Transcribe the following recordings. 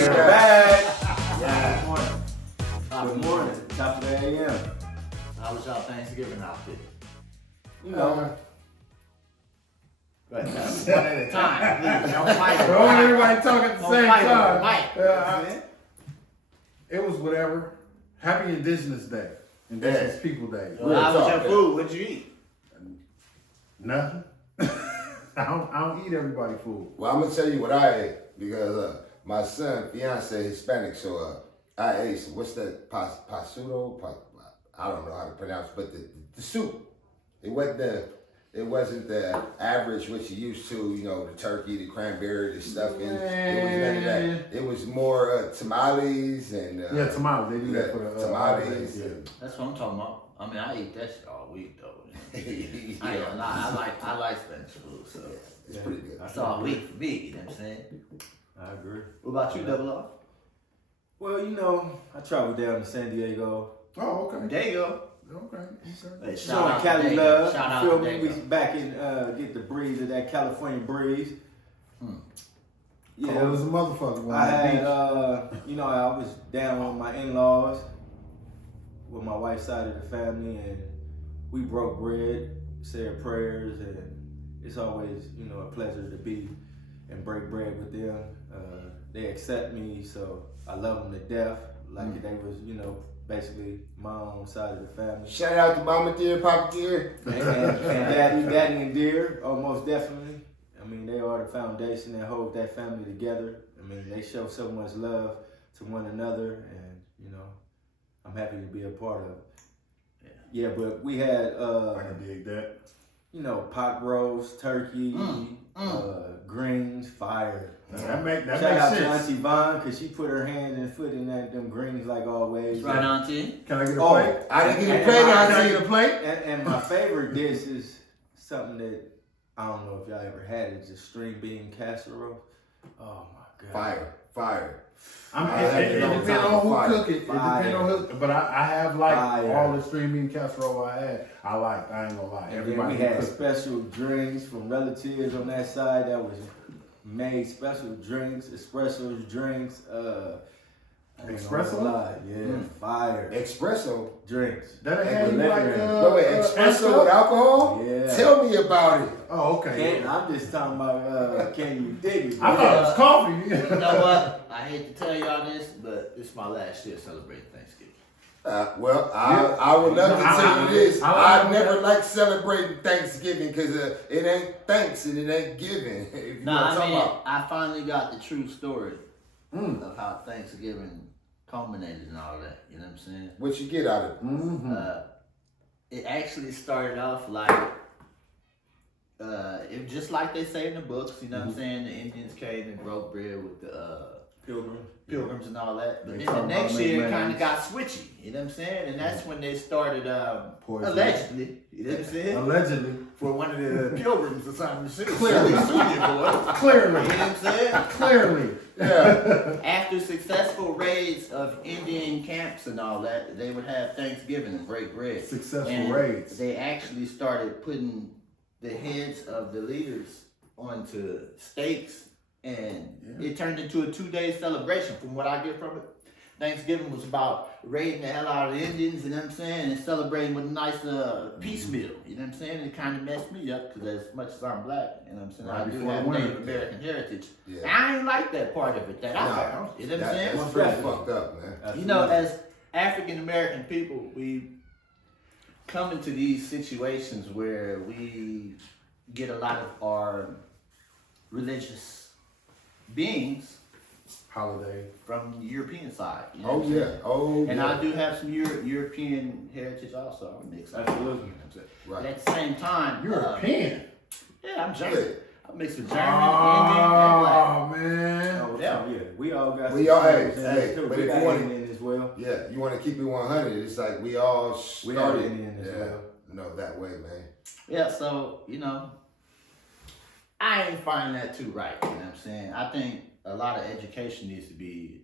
We're back. Yeah. Good morning. Top of the AM. How was y'all Thanksgiving out there? You know. One at a time, please. Don't fight Don't want everybody talk at the Don't same fight over time. the mic. You know what I'm saying? It was whatever. Happy Indigenous Day. Indigenous People Day. Well, how was your food? What'd you eat? Nothing. I don't eat everybody food. Well, I'm gonna tell you what I ate because my son, fiance, Hispanic, so I ate some, what's that, pasuto? I don't know how to pronounce it, but the soup. It wasn't the average what you used to, you know, the turkey, the cranberry, the stuffing. It was none of that. It was more tamales and tamales. They do that for the tamales. Yeah. That's what I'm talking about. I mean, I eat that shit all week though. I ain't gonna lie. I like Spanish food, so it's pretty good. that's all week for me. You know what I'm saying? I agree. What about you, Double R? Well, you know, I traveled down to San Diego. Oh, okay. There you go. Okay. Hey, Showing Cali love. Shout out Feel to me? We Dago. back in, get the breeze of that California breeze. Yeah, it was a motherfucker. When I on the had, beach. you know, I was down with my in-laws, with my wife's side of the family, and we broke bread, said prayers, and it's always, you know, a pleasure to be and break bread with them. They accept me, so I love them to death. Like they was, you know, basically my own side of the family. Shout out to Mama Dear, Papa Dear. And Daddy and Dear, oh, most definitely. I mean, they are the foundation that hold that family together. I mean, they show so much love to one another, and, you know, I'm happy to be a part of it. Yeah, but we had, I can dig that. you know, pot roast, turkey, greens, fire. That makes Shout out to sense. Auntie Vaughn, because she put her hand and foot in them greens like always. Right on to you. Can I get a Oh, plate? I didn't get And a plate. my- Can I I get a plate? And my favorite dish is something that I don't know if y'all ever had it. It's a string bean casserole. Oh my god. Fire. I mean, I it had it on depends time on who fire. cook it. It depends on who. But I have like Fire. all the string bean casserole I had. I liked. I ain't gonna lie. And then Everybody we had cooked. special drinks from relatives on that side that was made special drinks, espresso drinks. I ain't Espresso? gonna lie, yeah, fire Espresso. drinks. That With had you like liquor in Wait, espresso with alcohol? Yeah. Tell me about it. Oh, okay. Can't, I'm just talking about can you dig it? I thought it was coffee. You know what? I hate to tell y'all this, but this is my last year celebrating Thanksgiving. Well, I would love to tell you this. I never like celebrating Thanksgiving because it ain't thanks and it ain't giving. If you know what I'm talking about. I finally got the true story of how Thanksgiving culminated and all that. You know what I'm saying? What you get out of it? Mm-hmm. It actually started off like, it just like they say in the books. You know what I'm saying? The Indians came and broke bread with the pilgrims and all that. But They then the talk next about year make it kind mayonnaise. of got switchy. You know what I'm saying? And that's when they started Poison. allegedly. You know what I'm saying? Allegedly. For one of the pilgrims or something. Clearly. You know what Clearly. I'm saying? Clearly. Yeah. After successful raids of Indian camps and all that, they would have Thanksgiving and break bread. Successful And raids. They actually started putting the heads of the leaders onto stakes, and it turned into a 2-day celebration. From what I get from it, Thanksgiving was about raiding the hell out of the Indians, you know what I'm saying, and celebrating with a nice peace meal. You know what I'm saying? It kind of messed me up because as much as I'm black, you know what I'm saying, Right I do before have winter. Native American heritage. Yeah. I ain't like that part of it that I found. You know what I'm saying? That's pretty fucked up, man. You know, as African American people, we come into these situations where we get a lot of our religious beings Holiday. from the European side. You know Oh what I'm yeah. saying? Oh And yeah. I do have some European heritage also. I'm mixed. Absolutely. You know what I'm saying? Right. But at the same time, European. yeah, I'm German. Yeah. I'm mixed with German, Indian, and black. Oh man. Oh, Yeah. yeah, we all got We some all- hey, Indians in this hey, too. but We if got you want- Indian as well. Yeah. You want to keep it 100? It's like we all We started. are Indian as well. No, that way, man. Yeah, so, you know, I ain't finding that too right, you know what I'm saying? I think a lot of education needs to be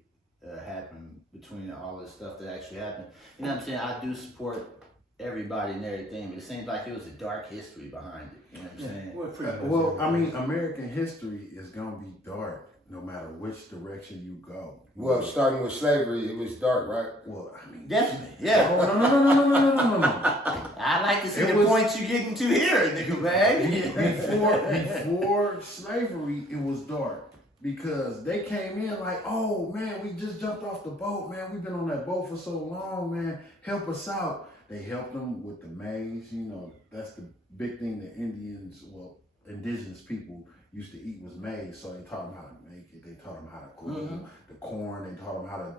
happen between all this stuff that actually happened. You know what I'm saying? I do support everybody and everything, but it seems like it was a dark history behind it, you know what I'm saying? Well, pretty much Well, I everything. mean, American history is gonna be dark. no matter which direction you go. Well, starting with slavery, it was dark, right? Well, I mean, Definitely, yeah. Oh, no. I like to see It the was- points you getting to here, nigga, Bagg. Before slavery, it was dark because they came in like, oh man, we just jumped off the boat, man. We've been on that boat for so long, man. Help us out. They helped them with the maize. You know, that's the big thing that indigenous people used to eat was maize. So they taught them how to make it. They taught them how to grow the corn. They taught them how to,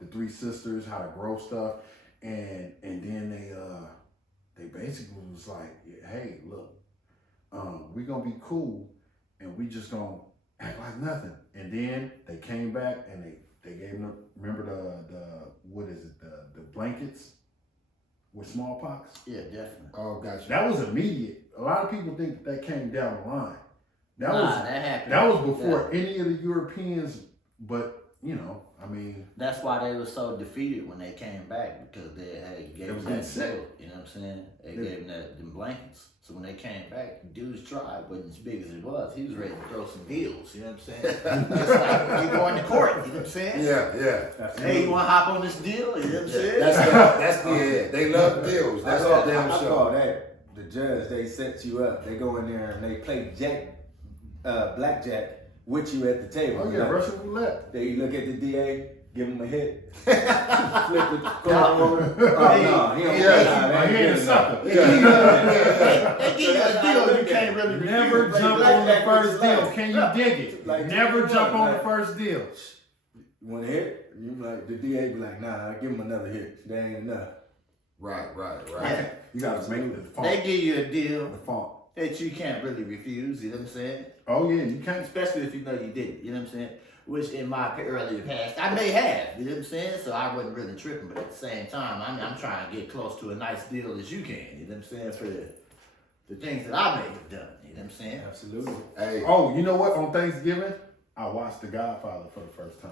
the three sisters, how to grow stuff. And then they basically was like, hey, look, we gonna be cool and we just gonna act like nothing. And then they came back and they gave them, remember the blankets with smallpox? Yeah, definitely. Oh, gotcha. That was immediate. A lot of people think that came down the line. That happened. that was before any of the Europeans, but I mean, that's why they were so defeated when they came back, because they gave It was them that getting sick. boat, you know what I'm saying? They gave them them blankets. So when they came back, dude's tribe wasn't as big as it was. He was ready to throw some deals, you know what I'm saying? Just like you going to court, you know what I'm saying? Yeah. Hey, you want to hop on this deal? You know what I'm saying? That's the they love deals. That's all damn I show. call that the judge. They set you up. They go in there and they play blackjack with you at the table. oh yeah, Russian roulette. They look at the DA, give him a hit, flip the coin over. Oh no, he don't He ain't a sucker. They give you a deal you can't really refuse. Never Like jump on the blackjack first with deal. life. Can you dig it? Like, Never jump on the like- first deal. You want a hit? You like the DA be like, nah, I give him another hit. That ain't enough. Right. Yeah. You gotta make the font. They give you a deal The font. that you can't really refuse, you know what I'm saying? Oh yeah, you can't. Especially if you know you did it, you know what I'm saying? Which in my earlier past, I may have, you know what I'm saying? So I wasn't really tripping, but at the same time, I'm trying to get close to a nice deal as you can, you know what I'm saying? For the things that I may have done, you know what I'm saying? Absolutely. Hey, Oh, you know what? On Thanksgiving, I watched The Godfather for the first time.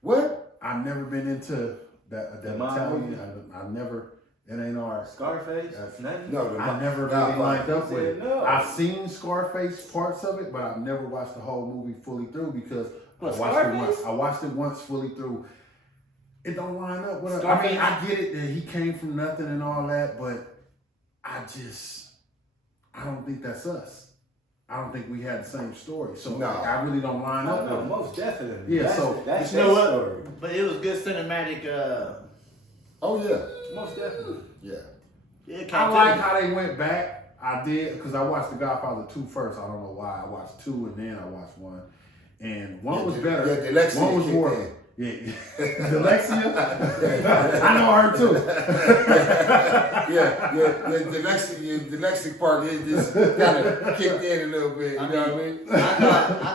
what? I've never been into that The mob Italian. movie? I never. It ain't ours. Scarface? That's- Nothing? No, I never Nah, really lined up with it. No. I've seen Scarface parts of it, but I've never watched the whole movie fully through because What, I watched it once. Scarface? I watched it once fully through. It don't line up with. I Scarface? mean, I get it that he came from nothing and all that, but I don't think that's us. I don't think we had the same story, so No. I really don't line up No, with it. most definitely. Yeah, That's, so- that's You know their what? story. But it was good cinematic, Oh yeah. Most definitely. Yeah. yeah, it I came like to how they went back. I did because I watched The Godfather 2 first. I don't know why. I watched 2 and then I watched 1, and 1 was better. Yeah, Dyslexia One was kicked more. in. Yeah, Dyslexia. I know her too. Yeah, the lexic part is just kind of kicked in a little bit. You know what I mean? I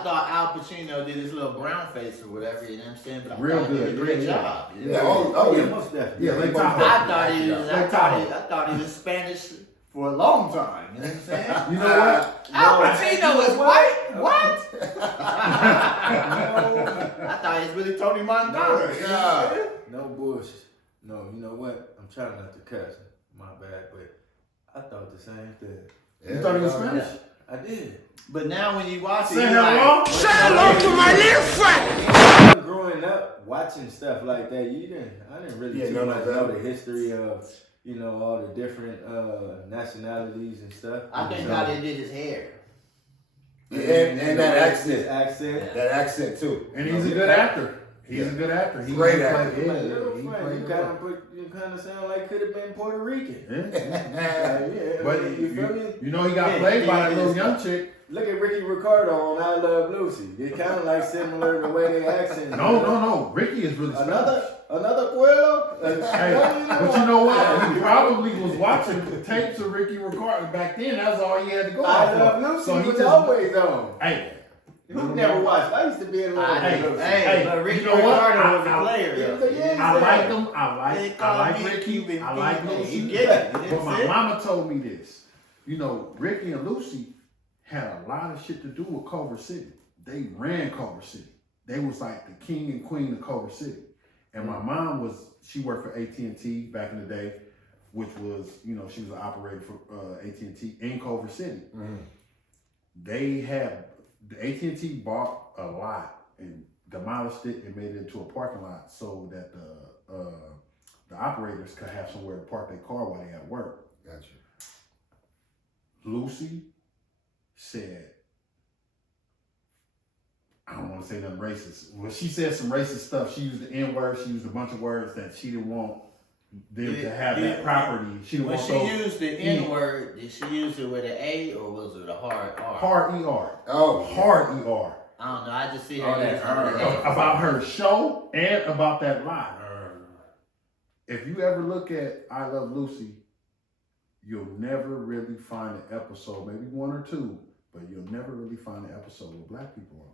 thought Al Pacino did his little brown face or whatever, you know what I'm saying? But I Real thought he good, did a great yeah. job. You know? Yeah. Oh Yeah, yeah. most definitely. Yeah, Lake most Tahoe. I thought he was. Lake Tahoe. I thought he was Spanish for a long time. You know what I'm saying? You know what? Al No, Pacino is white. What? No, I thought he was really Tony Montana. You know what I'm saying? no bullshit. No, you know what? I'm trying not to cuss. My bad, but I thought the same thing. You thought he was Spanish? I did. But now when you watch it, Say you're hello. like, Say hello to my little Growing up, watching stuff like that, I didn't really Yeah, too no, much no, know no. the history of, all the different nationalities and stuff. I think So- how they did his hair. And that His accent. accent. That accent too. And he's a good actor. He's a good actor. He Great played- actor. Yeah, Like, yeah, little he friend, played you it kind well. of sound like could have been Puerto Rican. Yeah. Yeah, But you feel me? you know he got Yeah, played by yeah, that little yeah. young chick. Look at Ricky Ricardo on I Love Lucy. It's kind of like similar the way they accent. No. Ricky is really Spanish. Another pueblo. Hey, but you know what? He probably was watching the tapes of Ricky Ricardo back then. That's all he had to go I off Love of. Lucy So he was just always on. Hey, Who never watched? I used to be in love Hey, with Lucy. hey, but Ricky you know what? Ricardo was a I- player. Yeah, though. yeah. I like him. I They like call me Ricky. Cuban I like Cuban. Lucy. You get it. You know But what I'm my saying? mama told me this. Ricky and Lucy had a lot of shit to do with Culver City. They ran Culver City. They was like the king and queen of Culver City. And my mom she worked for AT&T back in the day, which was, she was an operator for AT&T in Culver City. Mhm. They had the AT&T bought a lot and demolished it and made it into a parking lot so that the operators could have somewhere to park their car while they at work. Gotcha. Lucy said, I don't want to say nothing racist. Well, she said some racist stuff. She used the N-word. She used a bunch of words that she didn't want them to have that property. She didn't When want she those. used the N-word, did she use it with an A or was it a hard R? Hard ER. Oh, Hard ER. I don't know. I just see Oh, her that using R. the A. About her show and about that lie. If you ever look at I Love Lucy, you'll never really find an episode, maybe one or two, but you'll never really find an episode with black people on it.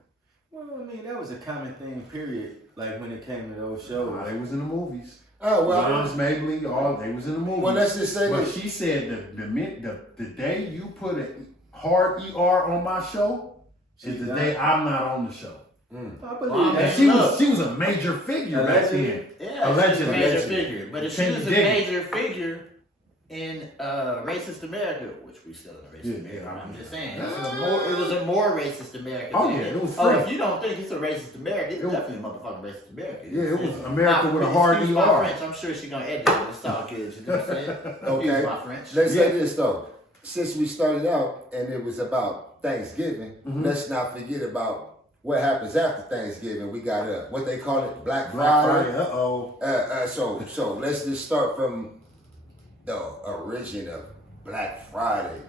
Well, I mean, that was a common thing, period. Like when it came to those shows. They was in the movies. Oh, well. Lons, Mabley, they was in the movies. Well, let's just say but that. she said the day you put a hard ER on my show is the day I'm not on the show. I believe Well, that. And she was a major figure back then. Yeah, Allegedly. she's a major Allegedly. figure. But if she Can was you a dig it? major figure in racist America, which we still in a racist America, I'm just saying, it was a more racist America. Oh, than yeah, it was Oh, free. if you don't think it's a racist America, it's It was- definitely a motherfucking racist America. Yeah, it was America with a hard excuse my ER. French, I'm sure she's gonna edit it. It's all good. You know what I'm saying? Okay. Excuse my French. Let's say this though. Since we started out and it was about Thanksgiving, let's not forget about what happens after Thanksgiving. We got what they call it, Black Friday. Uh-oh. So let's just start from the origin of Black Friday.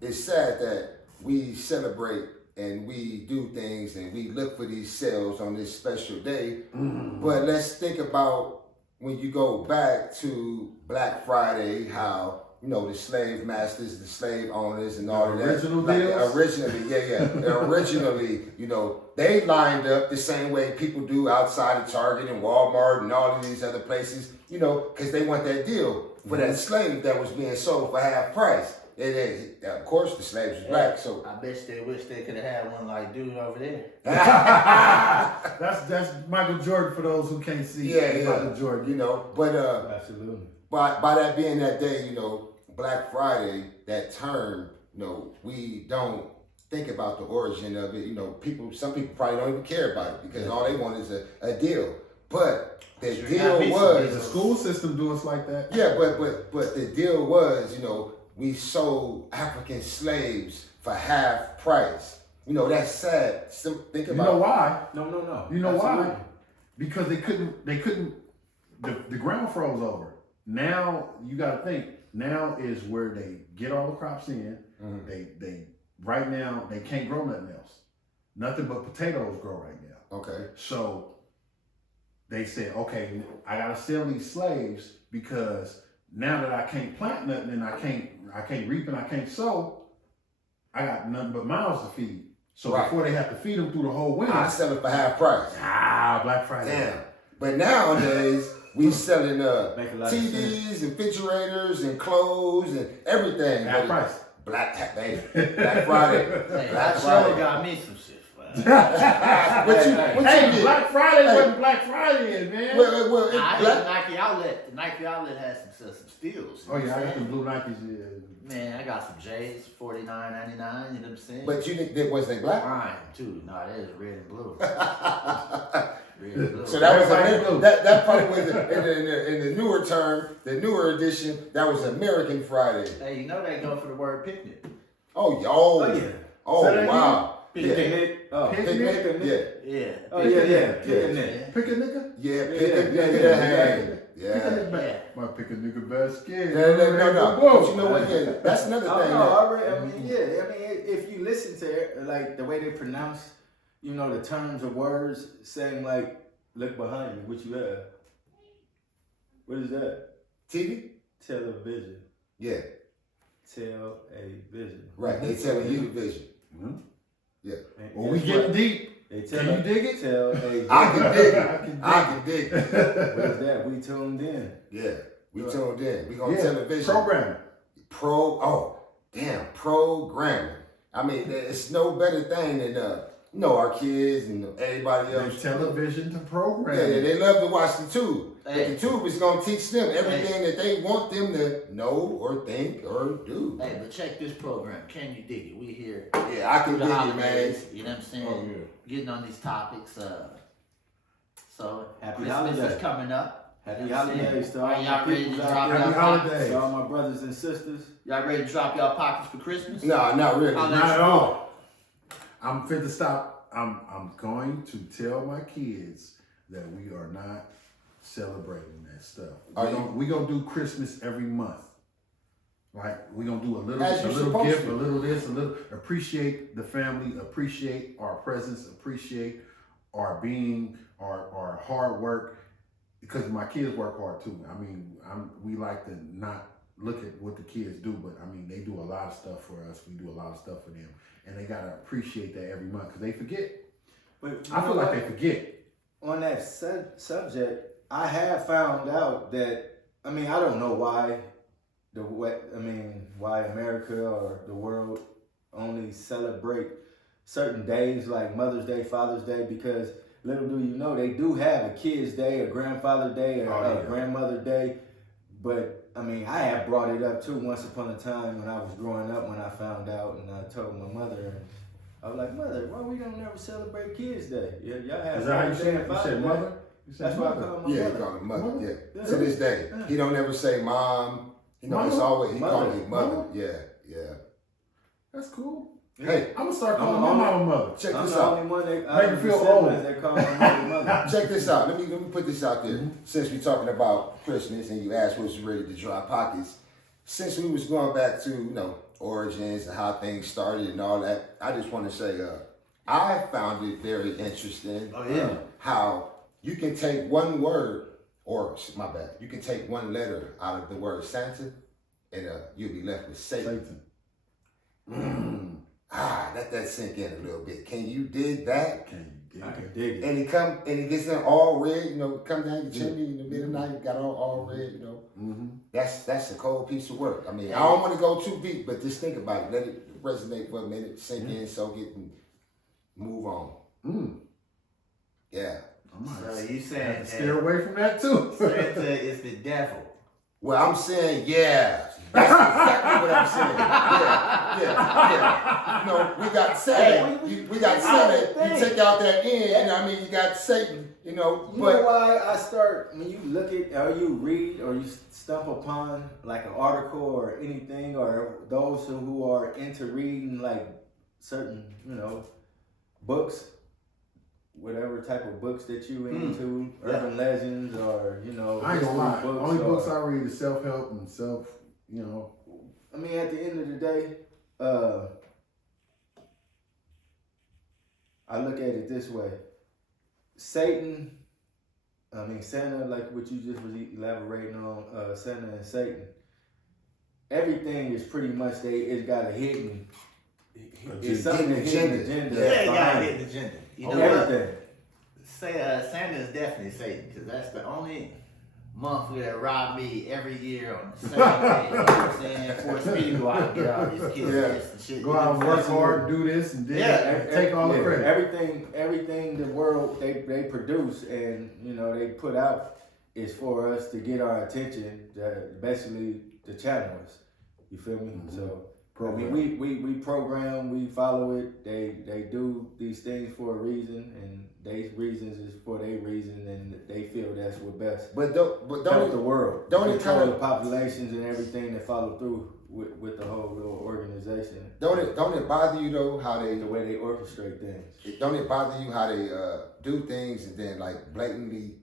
It's sad that we celebrate and we do things and we look for these sales on this special day. But let's think about when you go back to Black Friday, how the slave masters, the slave owners, and all of that. Original deals? Originally, they lined up the same way people do outside of Target and Walmart and all of these other places, because they want that deal for that slave that was being sold for half price. And of course, the slaves was black, so. I bet they wish they could have had one like dude over there. That's Michael Jordan for those who can't see. Yeah. Michael Jordan. But Absolutely. by that being that day, Black Friday, that term, we don't think about the origin of it. Some people probably don't even care about it because all they want is a deal. But the deal was The school system do us like that. yeah, but the deal was, we sold African slaves for half price. That's sad. Think about. You know why? No. You know Absolutely. why? Because they couldn't. The ground froze over. Now you got to think. Now is where they get all the crops in. They right now they can't grow nothing else. Nothing but potatoes grow right now. Okay. So they said, okay, I gotta sell these slaves because now that I can't plant nothing and I can't reap and I can't sow, I got nothing but mouths to feed. So Right. before they have to feed them through the whole winter, I sell it for half price. Black Friday. Damn. But nowadays, we selling Make a lot of TVs and refrigerators and clothes and everything. Half But price. Black Friday. Hey, Black I Friday. sure got me some shit. What you Hey, get? Black Friday Hey. wasn't Black Friday, man. Well, I hit Black- Nike Outlet. The Nike Outlet has some steals. Oh yeah, I got the blue Nikes. Man, I got some J's, $49.99. You know what I'm saying? But you think was they black? Mine too. No, that is red and blue. Red and blue. So that was Everybody blue. that probably was in the newer term, the newer edition. That was American Friday. Hey, you know they go for the word picnic. Oh, Oh yeah. oh Say that wow. Picnic. Oh, Picnic? Yeah. Yeah. Oh yeah. Picnic. Picnic. Pick a nigga. Yeah, Yeah, pick a yeah, nigga. yeah, Pick a Yeah. nigga back. Might pick a nigga basket. No. But you know what? Yeah, that's another Oh, thing. no, that- already. I mean, if you listen to it, like the way they pronounce, the terms of words, saying like, "Look behind you, what you have." What is that? TV? Television. Yeah, Tell a vision. right. They telling you the vision. Yeah. And Well, we guess getting what? deep. They tell Can you dig it? Tell a vision. I can dig I it. can dig I can dig it. What is that? We tuned in. Yeah, we tuned in. We gonna Yeah, television. programming. Programming. I mean, it's no better thing than our kids and everybody else. There's television to program. Yeah, they love to watch the tube. Hey. But the tube is gonna teach them everything that they want them to know or think or do. Hey, but check this program. Can you dig it? We here Yeah, I can through dig the it, man. holidays. You know what I'm saying? Oh, yeah. Getting on these topics. So Happy Christmas holidays. is coming up. Happy You know what I'm saying? holidays to all Are my y'all ready to people drop out y'all there. Happy holidays. To all my brothers and sisters. Y'all ready to drop y'all pockets for Christmas? Nah, not really. I'll Not let at you know. all. I'm fit to stop. I'm going to tell my kids that we are not celebrating that stuff. We gonna do Christmas every month. Like we gonna do a little As you're gift, supposed a to. little this, a little appreciate the family, appreciate our presence, appreciate our being, our hard work. Because my kids work hard too. I mean, we like to not look at what the kids do, but I mean, they do a lot of stuff for us. We do a lot of stuff for them, and they gotta appreciate that every month because they forget. But I feel like they forget. on that subject, I have found out that, I mean, I don't know why why America or the world only celebrate certain days like Mother's Day, Father's Day, because little do you know, they do have a Kids Day, a Grandfather Day, a Grandmother Day. But I mean, I have brought it up too once upon a time when I was growing up, when I found out, and I told my mother, and I was like, Mother, why we don't never celebrate Kids Day? Yeah, y'all have Is that how you Father's say Day it? and You Father's said Day. mother? You said That's why I mother. call my Yeah, he mother. called him mother. Mother? Yeah. Yeah. To this day, he don't never say mom. It's always he called me mother. Mother? Yeah. That's cool. Hey, I'm gonna start calling I'm my the mama mother. check I'm this the out. only one they Make me feel old. They call my mother. Check this out. Let me put this out there. Since we're talking about Christmas and you asked was ready to dry pockets, since we was going back to origins and how things started and all that, I just want to say I found it very interesting. Oh, yeah. How you can take one word, or my bad, you can take one letter out of the word Santa, and you'll be left with Satan. Satan. Let that sink in a little bit. Can you dig that? Can you I dig can it? dig it. And it gets in all red, come down your chimney in the middle of the night, you got all red, Mm-hmm. That's a cold piece of work. I mean, I don't want to go too deep, but just think about it. Let it resonate for a minute, sink in, soak it, and move on. Yeah. So you Have saying to steer away from that too. Santa is the devil? Well, I'm saying, yeah. That's exactly what I'm saying. Yeah. We got Satan. We got Satan. You take out that end, you got Satan, You know why I start, when you look at, or you read, or you stumble upon like an article or anything, or those who are into reading like certain, books, whatever type of books that you into, urban legends, or, I ain't gonna lie. books, Only books I read is self-help and I mean, at the end of the day, I look at it this way. Santa, like what you just was elaborating on, Santa and Satan, everything is pretty much, it's got a hidden, it's something Hidden hidden agenda. agenda. Yeah, you behind gotta it. hit the agenda. You know what? Everything. Santa is definitely Satan, because that's the only month that rob me every year on the same day. You know what I'm saying? Force me to go out and get all these kids this and shit. go out and work hard, do this and take all the credit. Everything the world they produce and they put out is for us to get our attention, basically to channel us. You feel me? Mm-hmm. So I mean, we program, we follow it. They do these things for a reason, and they reasons is for their reason, and they feel that's what best. But don't help the world. Don't it control kind the of populations and everything that follow through with the whole little organization. don't it bother you though how The way they orchestrate things. don't it bother you how they do things and then like blatantly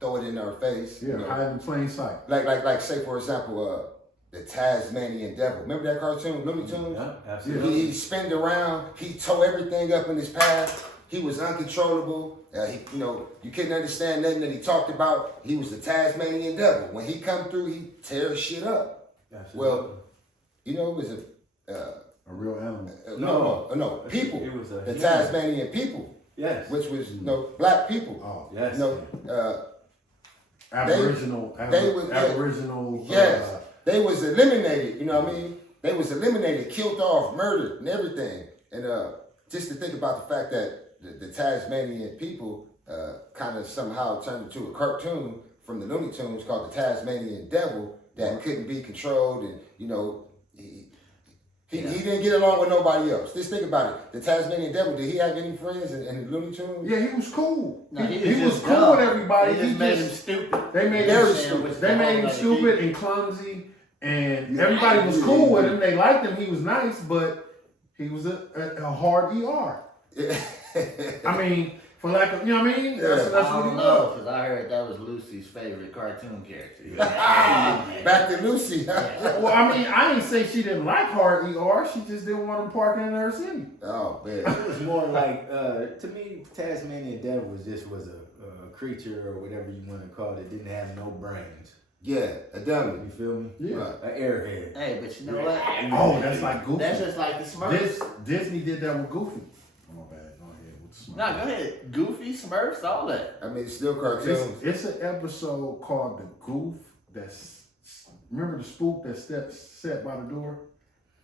throw it in our face? Yeah, hide in plain sight. Like say for example the Tasmanian Devil. Remember that cartoon, Looney Tunes? Yeah, absolutely. He spinned around. He tore everything up in his path. He was uncontrollable. You couldn't understand nothing that he talked about. He was the Tasmanian Devil. When he come through, he tears shit up. Absolutely. Well, it was A real animal. no, people. It was the human. Tasmanian people, Yes. which was black people. Oh, Yes. Aboriginal. Aboriginal. Yes. They was eliminated, you know what I mean? They was eliminated, killed off, murdered, and everything. And just to think about the fact that the Tasmanian people kind of somehow turned into a cartoon from the Looney Tunes called the Tasmanian Devil that couldn't be controlled, and he didn't get along with nobody else. Just think about it. The Tasmanian Devil, did he have any friends in the Looney Tunes? Yeah, he was cool. No, he was cool with everybody. They just made him stupid. They made him stupid. They made him stupid and clumsy, and everybody was cool with him. They liked him. He was nice, but he was a hard ER. I mean, for lack of, you know what I mean? That's I what he don't know, was. because I heard that was Lucy's favorite cartoon character. Back to Lucy. Well, I mean, I didn't say she didn't like hard ER. She just didn't want him parking in her city. Oh man. It was more like, to me, Tasmanian Devil was a creature or whatever you want to call it. Didn't have no brains. Yeah, a dummy. You feel me? Yeah. Right. An airhead. Hey, but you know what? Oh, that's like Goofy. That's just like the Smurfs. Disney did that with Goofy. Oh, my bad. Go ahead with the Smurfs. No, go ahead. Goofy, Smurfs, all that. I mean, it's still cartoons. It's an episode called The Goof. Remember the spook that's set by the door?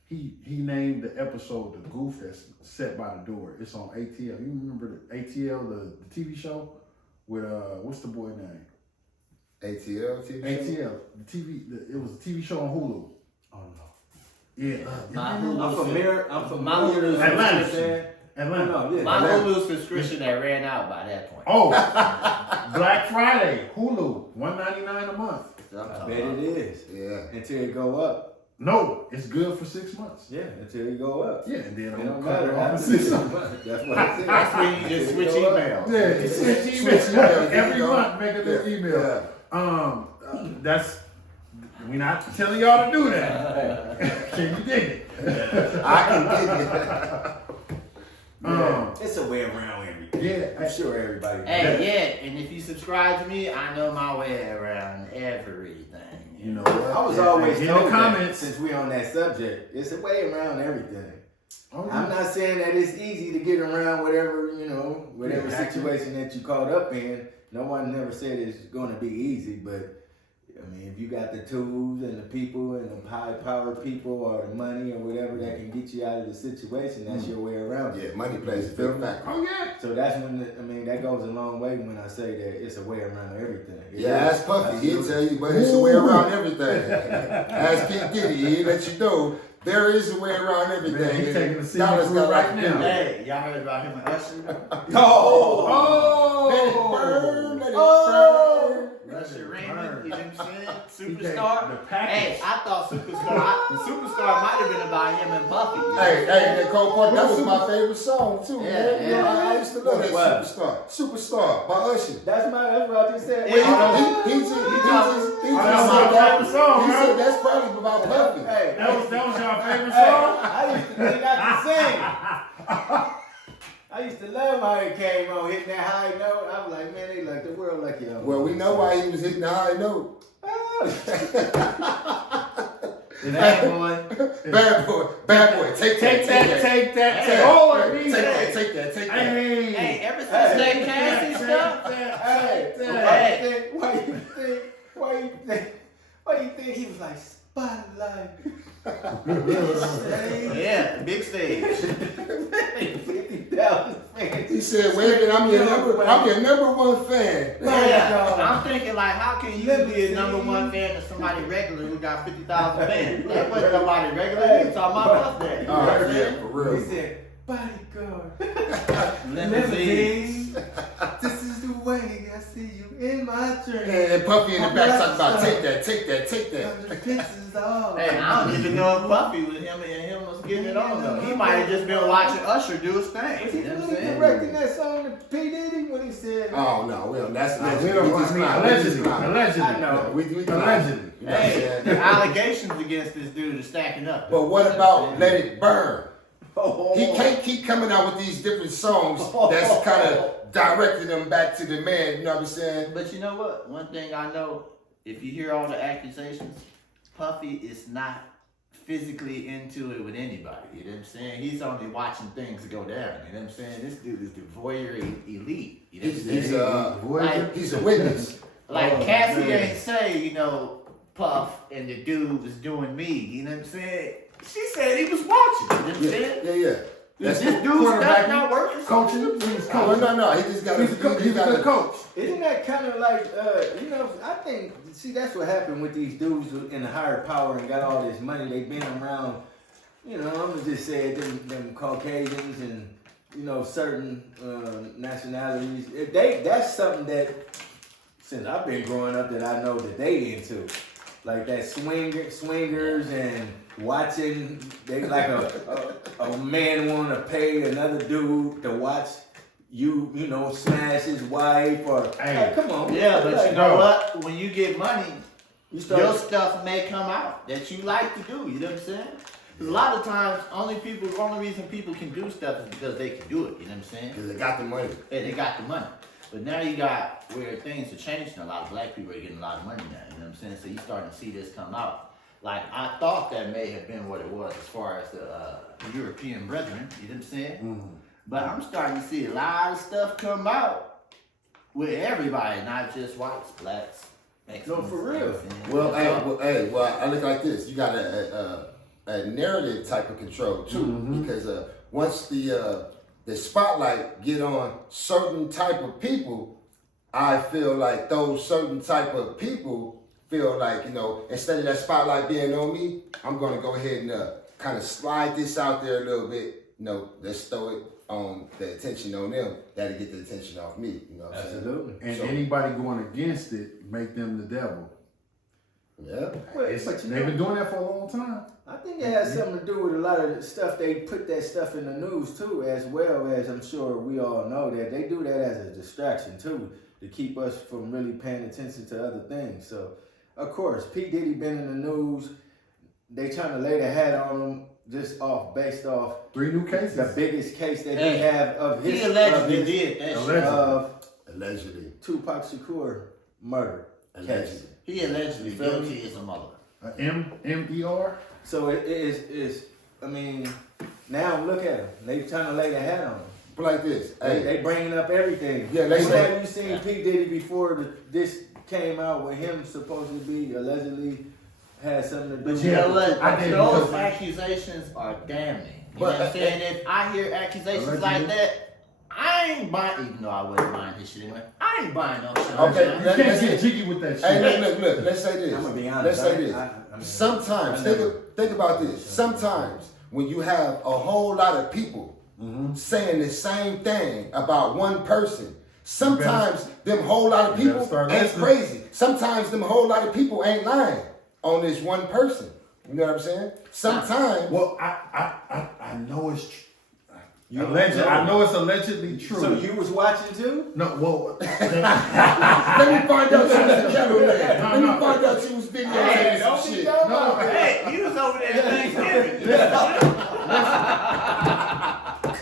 He named the episode The Goof that's set by the door. It's on ATL. You remember the ATL, the TV show with what's the boy name? ATL TV show? ATL. It was a TV show on Hulu. Oh no. Yeah. My I'm familiar. My Hulu Atlanta. Atlanta. No, yeah. My Hulu subscription that ran out by that point. Oh, Black Friday, Hulu, $1.99 a month. I bet it is. Yeah. Until it go up. No, it's good for 6 months. Yeah, until it go up. Yeah, and then It I'm don't gonna cut matter it off after in 6 6 months. months. That's what I said. That's when you just switch emails. Yeah, it's switch email every month. Make a new email. That's we're not telling y'all to do that. Can you dig it? I can dig it. It's a way around everything. Yeah, I'm sure everybody. Hey, yeah, and if you subscribe to me, I know my way around everything. you know what? I was always in told the that, comments. since we on that subject, it's a way around everything. Oh, I'm not saying that it's easy to get around whatever, whatever Yeah, situation that you caught up in. No one never said it's going to be easy, but I mean, if you got the tools and the people and the high-powered people or the money or whatever that can get you out of the situation, that's your way around it. Yeah, money plays a big factor. Oh yeah. So that's when, that goes a long way when I say that it's a way around everything. Yeah, ask Puffy, he'll tell you, but it's a way around everything. Ask King Diddy, he'll let you know there is a way around everything. Man, he's taking the Dollars scenic got route a lot right to do now. with it. Hey, y'all heard about him and Usher? Oh. Let it burn, let it burn. Usher Raymond, you know what I'm saying? He take Superstar. the package. Hey, I thought Superstar might have been about him and Puffy. You know? Hey, that Cole Park, that was my favorite song too, Yeah, man. yeah. I used to love that What? Superstar by Usher. That's what I just said. Yeah. He just That's said my that. favorite song, He man. said that's probably about Puffy. Hey, That was your favorite hey, song? I used to think I could sing. I used to love how it came on, hitting that high note. I was like, man, they like the world like you. Well, we know why he was hitting the high note. Bad boy. Bad boy, take that. Take that. Hey. Oh, Take that. Hey. Hey, ever since that Cassie stuff, Hey, why you think he was like spotlight? yeah, big stage. 50,000 fans. He said, wait a minute, I'm your number one fan. Yeah, I'm thinking like, how can you be a number one fan of somebody regular who got 50,000 fans? That wasn't nobody regular. He was talking about birthday. Oh, yeah, for real. He said, bodyguard, Limousines. this is the way I see you in my dream. And Puffy in the back talking about take that. Pictures all. Hey, I don't even know if Puffy was him was getting it on though. He might have just been watching Usher do his thing. Was he You know what I'm really saying? correcting that song to P. Diddy when he said, Oh, no, well, that's not Allegedly. I know. We Allegedly. Hey, the allegations against this dude are stacking up. But what about Let It Burn? oh, He can't keep coming out with these different songs that's kind of directing them back to the man, you know what I'm saying? But you know what? One thing I know, if you hear all the accusations, Puffy is not physically into it with anybody. You know what I'm saying? He's only watching things go down. You know what I'm saying? This dude is the voyeur elite. You know what I'm saying? He's a witness. Like Oh, Cassie man. ain't say, Puff and the dude was doing me. You know what I'm saying? She said he was watching. You know what I'm saying? Yeah. Is That's this dude's stuff not working? Coaching, he was coaching. No. He just got He's a good coach. Isn't that kind of like, I think, see, that's what happened with these dudes in the higher power and got all this money. They've been around, I'm going to just say it, them Caucasians and, certain nationalities. That's something that, since I've been growing up, that I know that they into. Like that swingers and watching, they like a man want to pay another dude to watch you smash his wife or hey, come on. Yeah, but you know what? When you get money, your stuff may come out that you like to do. You know what I'm saying? Because a lot of times, only reason people can do stuff is because they can do it. You know what I'm saying? Because they got the money. Yeah, they got the money. But now you got where things are changing. A lot of black people are getting a lot of money now. You know what I'm saying? So you starting to see this come out. Like, I thought that may have been what it was as far as the European brethren. You know what I'm saying? Mm-hmm. But I'm starting to see a lot of stuff come out with everybody, not just whites, blacks, Mexicans. No, for real. Well, I look like this. You got a narrative type of control too, because once the spotlight get on certain type of people, I feel like those certain type of people feel like, instead of that spotlight being on me, I'm going to go ahead and kind of slide this out there a little bit. Let's throw it on the attention on them. That'll get the attention off me. You know what I'm saying? Absolutely. And anybody going against it, make them the devil. Yeah. Well, They've been doing that for a long time. I think it has something to do with a lot of the stuff. They put that stuff in the news too, as well as I'm sure we all know that they do that as a distraction too, to keep us from really paying attention to other things. So, of course, P. Diddy been in the news. They trying to lay the hat on him just based off 3 new cases. the biggest case that he have of his. He allegedly did that Allegedly. Tupac Shakur murder case. He allegedly guilty as a mother. M-E-R? So it is. I mean, now look at him. They trying to lay the hat on him. But like this, They bringing up everything. Yeah, When have you seen P. Diddy before this came out with him supposed to be allegedly had something to do with it? Those accusations are damning. You know what I'm saying? If I hear accusations like that, I ain't buying, even though I wasn't buying his shit anyway. I ain't buying no shit. Okay, you can't get jiggy with that shit. Hey, look, let's say this. I'm gonna be honest. Let's say this. Sometimes, think about this. Sometimes when you have a whole lot of people saying the same thing about one person, sometimes them whole lot of people ain't crazy. Sometimes them whole lot of people ain't lying on this one person. You know what I'm saying? Sometimes. Well, I know it's true. I know it's allegedly true. So you was watching too? No, well. Let me find out she was a cameraman. Let me find out she was videotaping some shit. No, hey, you was over there at Thanksgiving.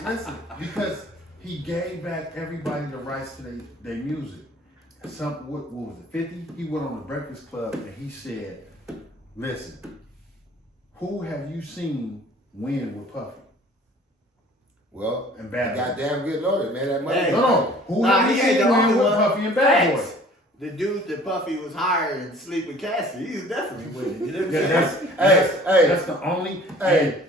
Listen, because he gave back everybody the rights to their music. What was it, 50? He went on the Breakfast Club and he said, listen, who have you seen win with Puffy? Well, and Bad Boy. Goddamn good lawyer, man. That money. No. Who have you seen win with Puffy and Bad Boy? The dude that Puffy was hiring to sleep with Cassie, he's definitely winning. You know what I'm saying? That's the only. Hey,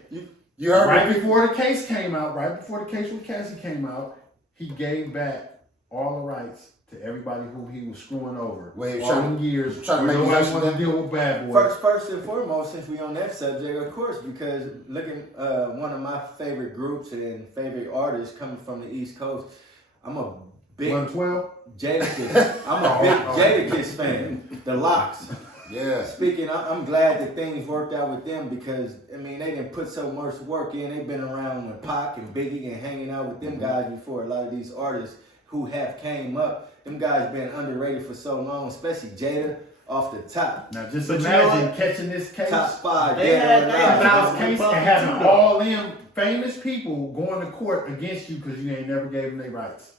you heard right before the case came out. Right before the case with Cassie came out, he gave back all the rights to everybody who he was screwing over. All them years, trying to make nobody want to deal with Bad Boy. First and foremost, since we on that subject, of course, because looking one of my favorite groups and favorite artists coming from the East Coast, I'm a big 112 Jadakiss. I'm a big Jadakiss fan. The Locks. Yeah. Speaking, I'm glad that things worked out with them because I mean they didn't put so much work in. They've been around with Pac and Biggie and hanging out with them guys before. A lot of these artists who have came up. Them guys been underrated for so long, especially Jada off the top. Now just imagine catching this case. Top 5. They had this case and having all them famous people going to court against you because you ain't never gave them their rights.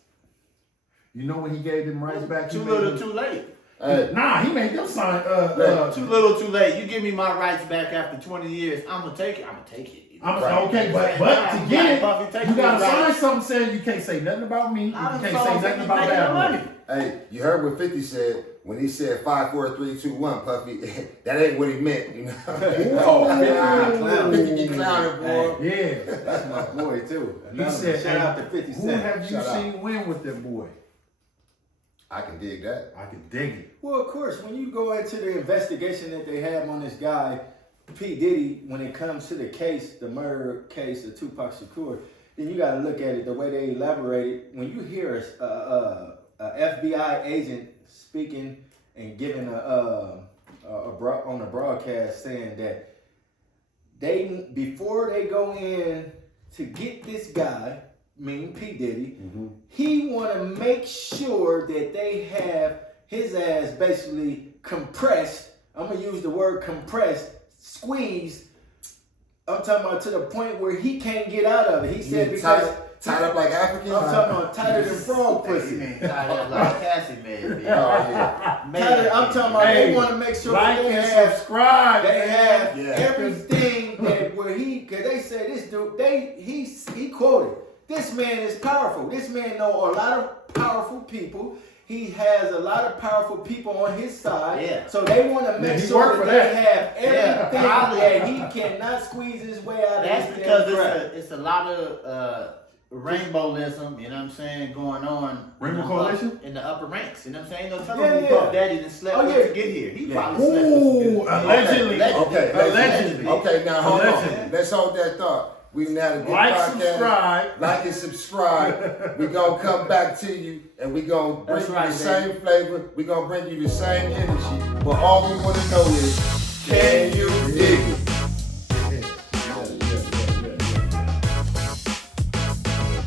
You know when he gave them rights back? Too little, too late. Nah, he made them sign. Too little, too late. You give me my rights back after 20 years, I'm gonna take it. Okay, but to get it, you gotta sign something saying you can't say nothing about me. You can't say nothing about that money. Hey, you heard what 50 said. when he said 5, 4, 3, 2, 1, Puffy, that ain't what he meant, you know. Oh, 50 get clowning, boy. Yeah. That's my boy too. He said, shout out to 50 who Cent. have you Shout out. seen win with that boy? I can dig that. I can dig it. Well, of course, when you go into the investigation that they have on this guy, P. Diddy, when it comes to the case, the murder case of Tupac Shakur, then you got to look at it the way they elaborated. When you hear a FBI agent speaking and giving on a broadcast saying that they, before they go in to get this guy, meaning P. Diddy, he want to make sure that they have his ass basically compressed. I'm going to use the word compressed, squeezed. I'm talking about to the point where he can't get out of it. He said because... Tied up like Africans? I'm talking about tighter than frog pussy. Tied up like Cassie, man. Oh, yeah. Tighter, I'm talking about they want to make sure like that they and have... subscribe. They have Yeah. everything that where cause they say this dude, he quoted, this man is powerful. This man know a lot of powerful people. He has a lot of powerful people on his side. Yeah. So they want to make he sure worked that for they that. have everything Yeah. that he cannot squeeze his way out of That's this because damn crap. it's a lot of rainbowism, you know what I'm saying, going on. Rainbow in the Coalition? in the upper ranks, you know what I'm saying? No telling Yeah, who yeah. Puff Daddy done slept Oh, with yeah. to get here. He Yeah. probably slept with some Ooh, good- allegedly. Okay, Allegedly. Okay, now hold Allegedly. on. Let's hold that thought. We had a good Like, podcast. subscribe. Like and subscribe. We're going to come back to you and we're going to bring That's you right, the same flavor. We're going to bring you the same energy. But all we want to know is, can you dig it?